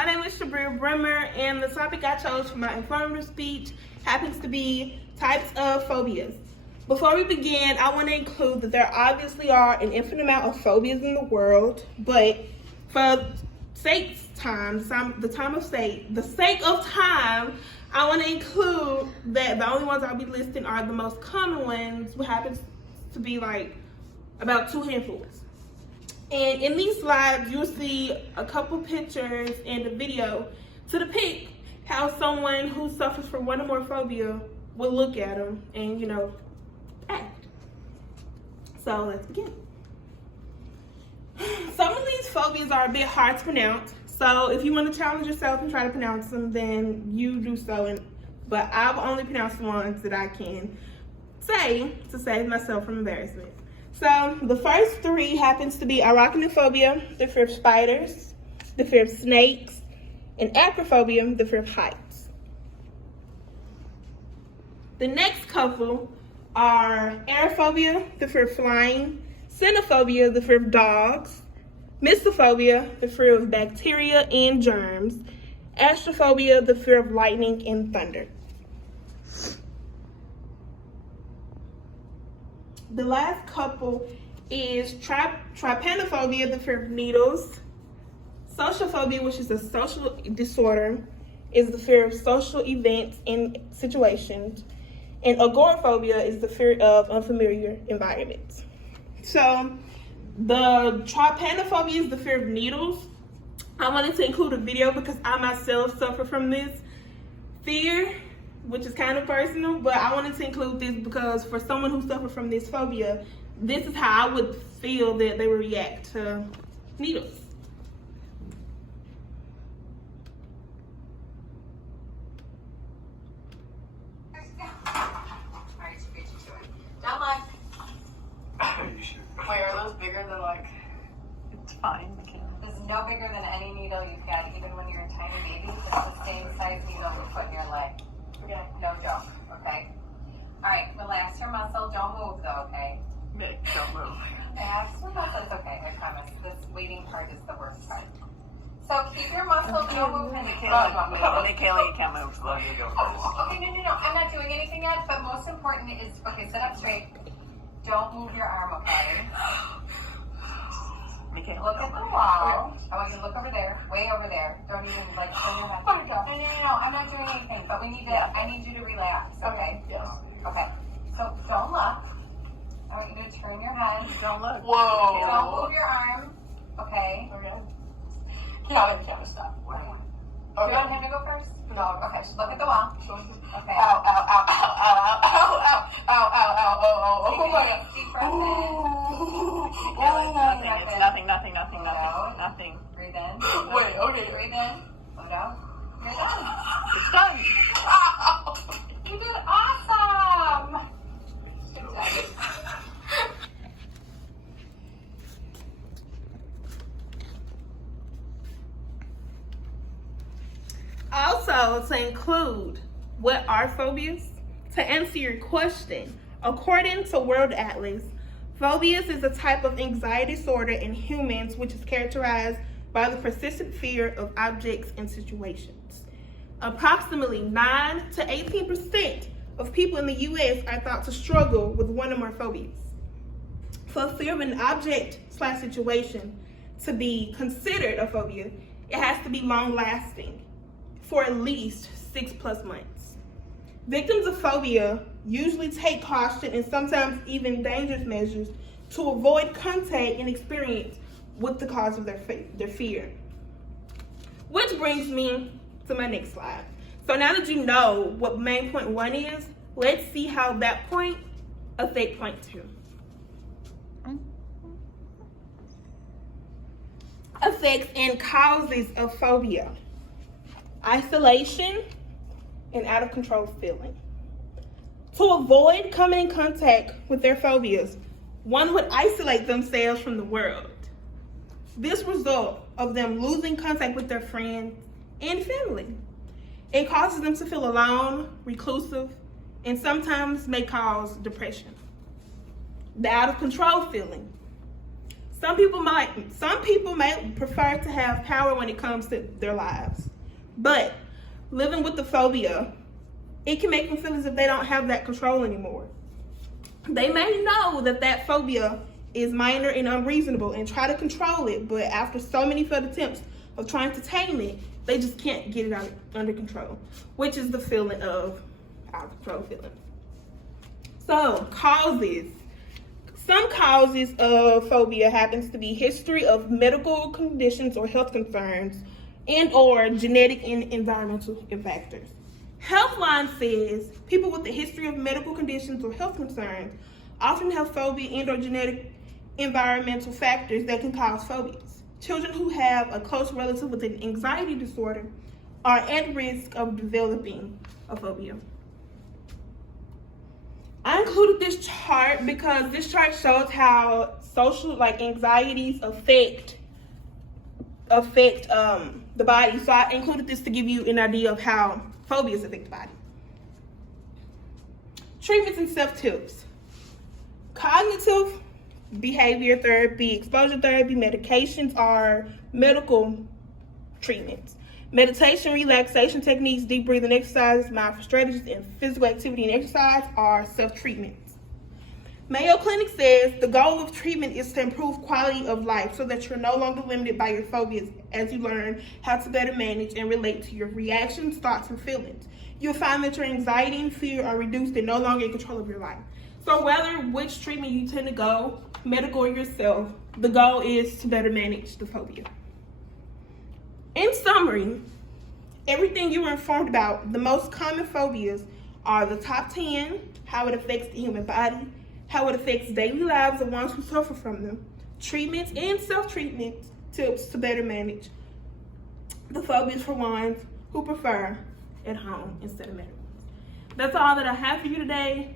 My name is Shabria Brimmer, and the topic I chose for my informative speech happens to be types of phobias. Before we begin, I want to include that there obviously are an infinite amount of phobias in the world, but for the sake of time, I want to include that the only ones I'll be listing are the most common ones, which happens to be like about 2 handfuls. And in these slides, you'll see a couple pictures and a video to depict how someone who suffers from one or more phobia will look at them and, act. So let's begin. Some of these phobias are a bit hard to pronounce. So if you want to challenge yourself and try to pronounce them, then you do so. But I've only pronounced the ones that I can say to save myself from embarrassment. So the first 3 happens to be arachnophobia, the fear of spiders, the fear of snakes, and acrophobia, the fear of heights. The next couple are aerophobia, the fear of flying, cynophobia, the fear of dogs, mystophobia, the fear of bacteria and germs, astrophobia, the fear of lightning and thunder. The last couple is trypanophobia, the fear of needles. Social phobia, which is a social disorder, is the fear of social events and situations. And agoraphobia is the fear of unfamiliar environments. So the trypanophobia is the fear of needles. I wanted to include a video because I myself suffer from this fear, which is kind of personal, but I wanted to include this because for someone who suffers from this phobia, this is how I would feel that they would react to needles. Wait, are those bigger than It's fine. This is no bigger than any needle you've got, even when you're a tiny baby. It's the same size needle you put in your leg. Okay. No joke, okay? Alright, relax your muscle. Don't move though, okay? Don't move. Relax your muscle. It's okay, I promise. This waiting part is the worst part. So keep your muscle, don't move. Michaela, you can't move. Okay, no. I'm not doing anything yet, but most important is, okay, sit up straight. Don't move your arm, okay? Look at the wall. I want you to look over there, way over there. Don't even turn your head. No. I'm not doing anything, but I need you to relax, okay? Yes. Okay. So don't look. I want you to turn your head. Don't look. Whoa. Don't move your arm, okay? Okay. Yeah, stop. Do you want him to go first? No. Okay, look at the wall. Okay. Ow. Oh my God. Deep breath in. It's nothing. Nothing. Breathe in. Wait, okay. Breathe in. Blow out. You're done. It's done. You did awesome. Good job. Also, to include what are phobias, to answer your question, according to World Atlas, phobias is a type of anxiety disorder in humans which is characterized by the persistent fear of objects and situations. Approximately 9 to 18% of people in the U.S. are thought to struggle with one or more phobias. For fear of an object/situation to be considered a phobia, it has to be long-lasting, for at least 6+ months. Victims of phobia usually take caution and sometimes even dangerous measures to avoid contact and experience with the cause of their fear. Which brings me to my next slide. So now that you know what main point 1 is, let's see how that point affects point 2. Effects and causes of phobia: isolation and out of control feeling. To avoid coming in contact with their phobias, one would isolate themselves from the world. This results of them losing contact with their friends and family. It causes them to feel alone, reclusive, and sometimes may cause depression. The out of control feeling. Some people may prefer to have power when it comes to their lives, but living with the phobia, it can make them feel as if they don't have that control anymore. They may know that phobia is minor and unreasonable and try to control it, but after so many failed attempts of trying to tame it, they just can't get it under control, which is the feeling of out of control feeling. So, causes. Some causes of phobia happens to be history of medical conditions or health concerns and or genetic and environmental factors. Healthline says people with a history of medical conditions or health concerns often have phobia and or genetic environmental factors that can cause phobias. Children who have a close relative with an anxiety disorder are at risk of developing a phobia. I included this chart because this chart shows how social anxieties affect the body. So I included this to give you an idea of how phobias affect the body. Treatments and self-tips. Cognitive behavior therapy, exposure therapy, medications are medical treatments. Meditation, relaxation techniques, deep breathing exercises, mindful strategies, and physical activity and exercise are self-treatments. Mayo Clinic says the goal of treatment is to improve quality of life so that you're no longer limited by your phobias as you learn how to better manage and relate to your reactions, thoughts, and feelings. You'll find that your anxiety and fear are reduced and no longer in control of your life. So whether which treatment you tend to go, medical or yourself, the goal is to better manage the phobia. In summary, everything you were informed about, the most common phobias are the top 10, how it affects the human body, how it affects daily lives of ones who suffer from them, treatments and self-treatment tips to better manage the phobias for ones who prefer at home instead of medical. That's all that I have for you today.